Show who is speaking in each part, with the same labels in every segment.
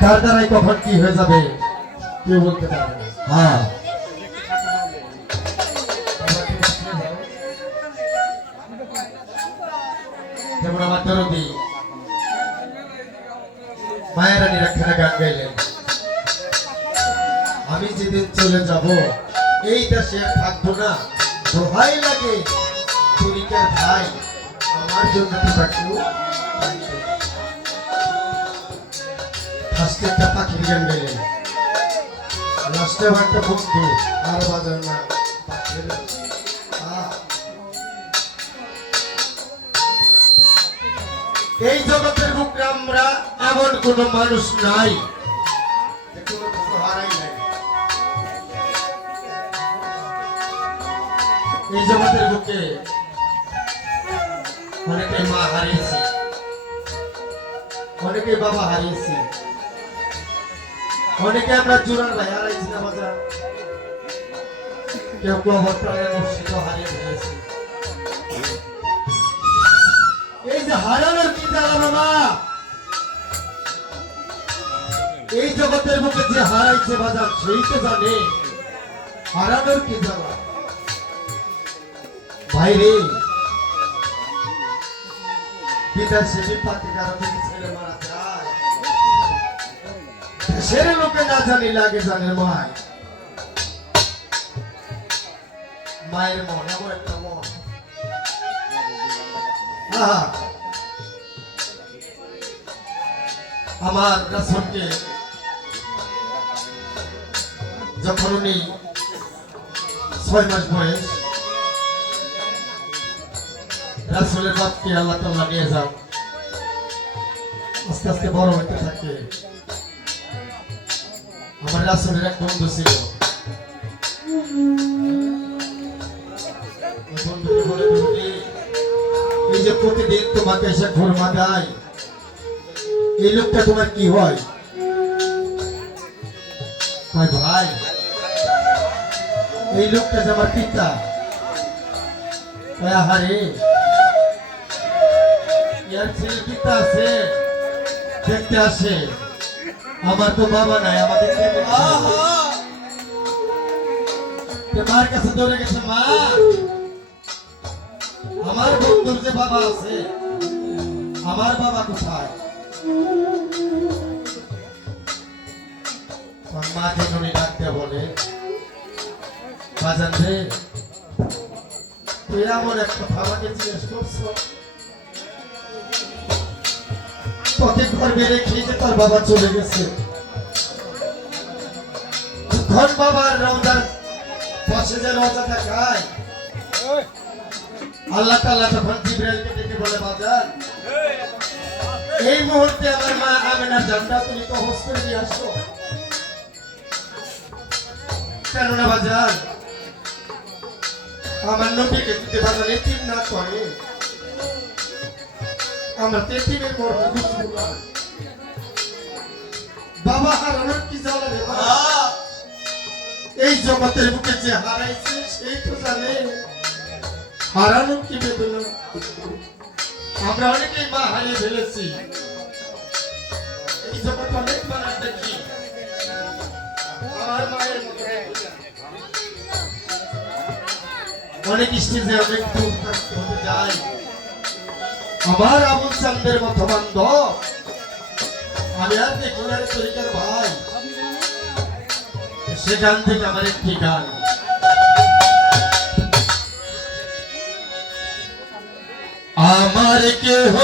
Speaker 1: কার দ্বারাই কখন কি হয়ে যাবে, কেউ বলতে পারবে হ্যাঁ। আমি যেদিন চলে যাব, এই দেশে থাকব না। দোহাই লাগে ভাই। আমার জন্য কেউ ফার্স্টে একটা পাখির গান লাস্টে একটা বন্ধু আর বাজার না এই জগতের বুকে আমরা এমন কোন মানুষ নাই এই জগতের অনেকে মা হারিয়েছি। অনেকে বাবা হারিয়েছি। অনেকে আমরা জোরার ভাই হারাইছি না বাজার কেউ কেউ প্রাণের মসজিদও হারিয়ে ফেলেছি। এই যে হারানোর কি জ্বালা বাবা এই জগতের মুখে যে হারাইছে বাজার সেই তো জানে। হারানোর কি জ্বালা? ভাইরে বিদেশে বিপাকে কারণে ছেলে মারা যায়। দেশের লোকে না জানি লাগে জানে মায় মায়ের মন, এমন একটা মন। আমার রাসুলকে যখন উনি ছয় মাস বয়স রাসুলের বাপকে আল্লাহ তাল্লাহ নিয়ে যাও আস্তে আস্তে বড় হইতে থাকে। আমার রাসুলের এক বন্ধু ছিল। এই যে প্রতিদিন তোমাকে এসে ঘুরমা দেয় এই লোকটা তোমার কি হয়? ভাই, এই লোকটা যে আমার পিতা। কয় আহারে। ইয়ার ছেলে পিতা আছে দেখতে আসে। আমার তো বাবা নাই আমাদের মার কাছে দৌড়ে গেছে মা। আমার বন্ধুর যে বাবা আছে আমার বাবা কোথায়? মা জননী ডাক বলে বাজান রে তুই এমন এক কথা আমাকে জিজ্ঞেস করছ? তোকে গর্বে রেখে যে তোর বাবা চলে গেছে। ঘর বাবার রমজান বসে যে রোজা দেখায় আল্লাহ তাআলা তখন জিব্রাইলকে ডেকে বলে বাজার এই মুহূর্তে আমার মা আমেনার জানটা তুমি তো হোস করে নিয়ে আসো কেননা বাজার আমার নবীকে যদি বাজার এতিম না করে আমার বুঝব বাবা হারানোর কি জ্বালা এই জগতের বুকে যে হারাইছে, সেই তো জানে। হারানো কি বেদনা? আমরা অনেকেই মা হারিয়ে ফেলেছি। এই জগৎ অনেক মানুষ দেখি। আমার অনেক স্টেজে অনেক দূর থাকতে আমার আবুল সন্দের মতো বান্ধব আমি আর ঘোরার না রে তরিকার ভাই। সেখান থেকে আমার একটি গান। আমার কেহ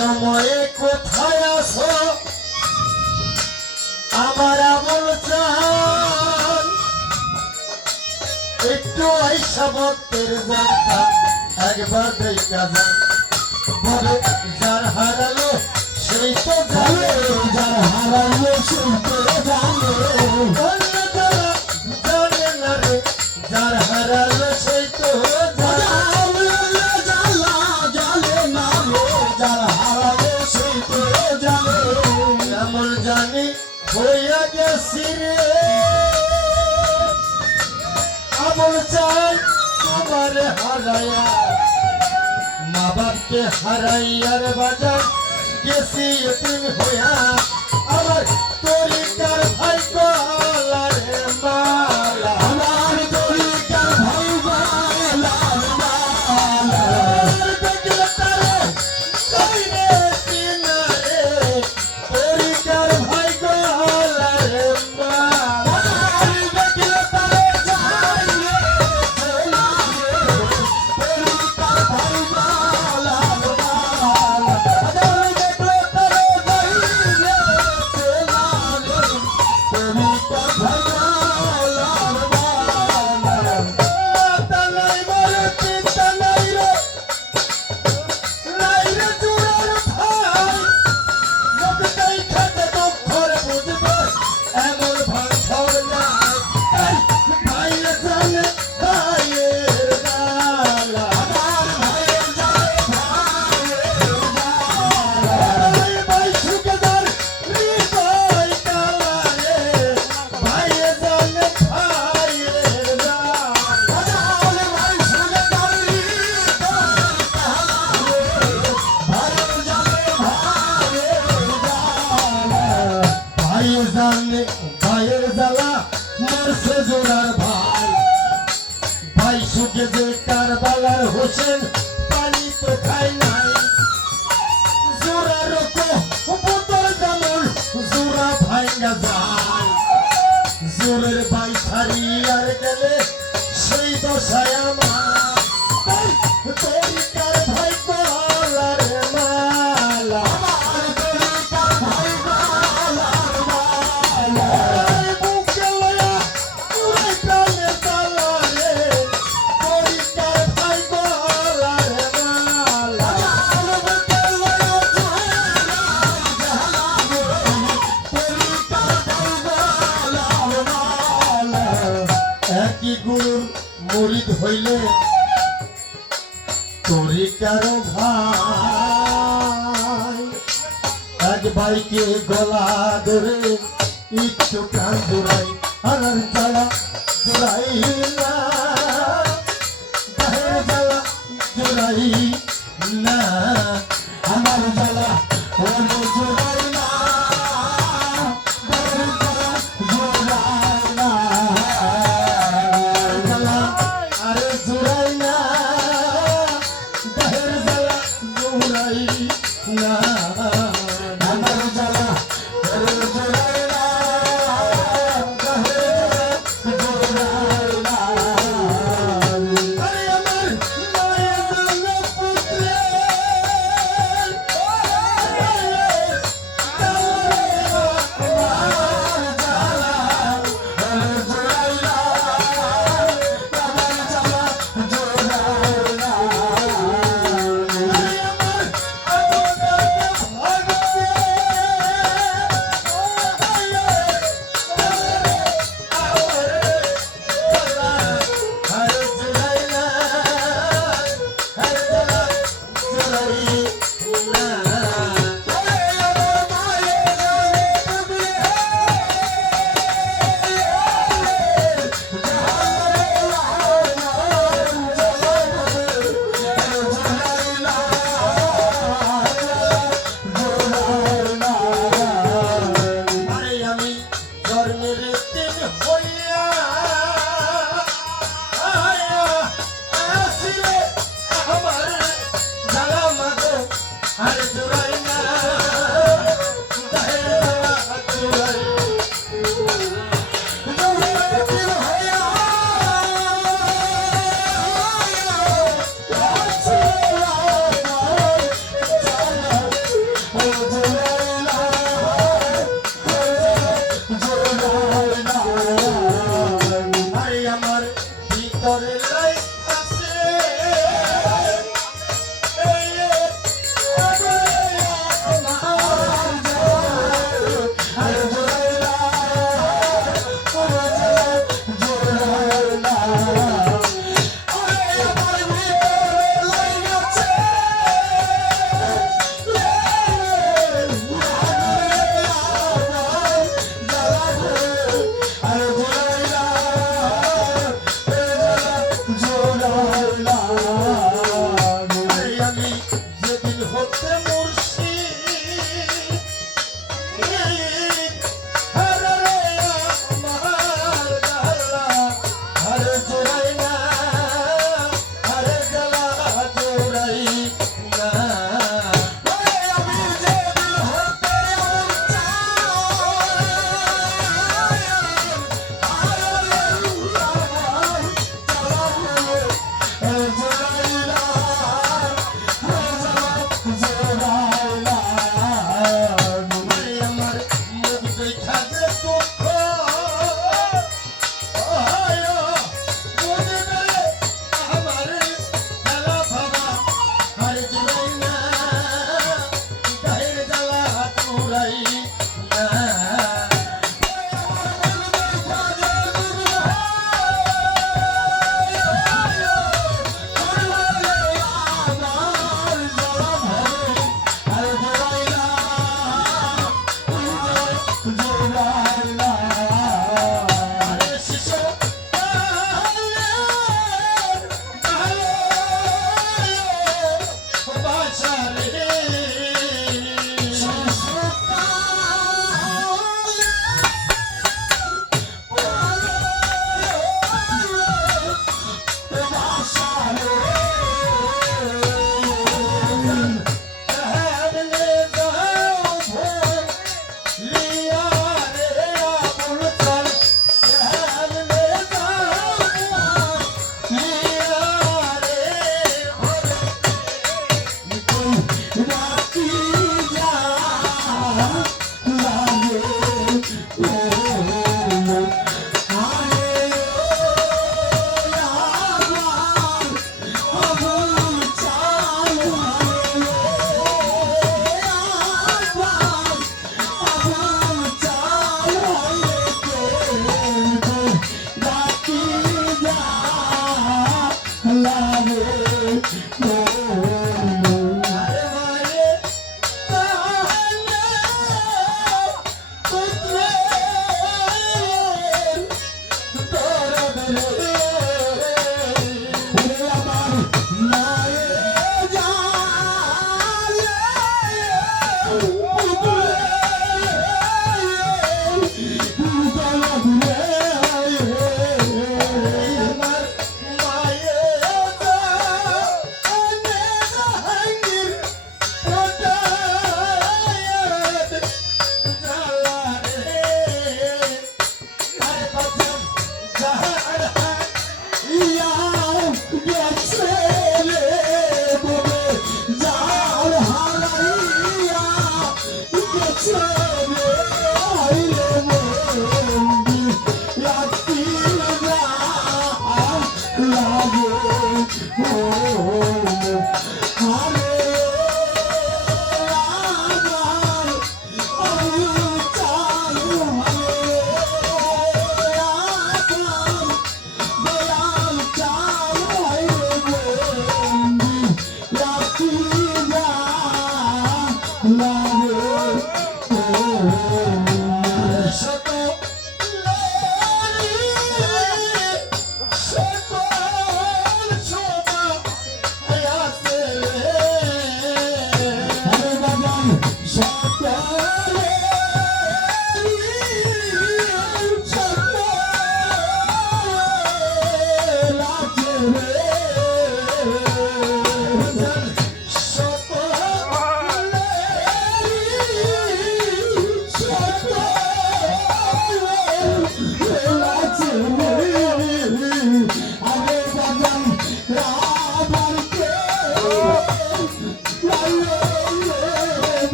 Speaker 1: সময়ে কোথায় আসো আমার আমল চান। একটু আইসা ভক্তের জানতা একবার দেখা যান বলে, যার হারালো, সেই তো জানো। যার হারালো, সেই তো জানো। রে হারাইয়া মা বাপকে হারাইয়ার বাজার, গেছি এতিম হইয়া। আমার তরিকার ভাই কলা রে মা। ocean তেরো ভাই। এক ভাইকে গলা ধরে ইচ্ছু প্রাণ জোড়াই হারার জ্বালা জোড়াই না। জোড়াই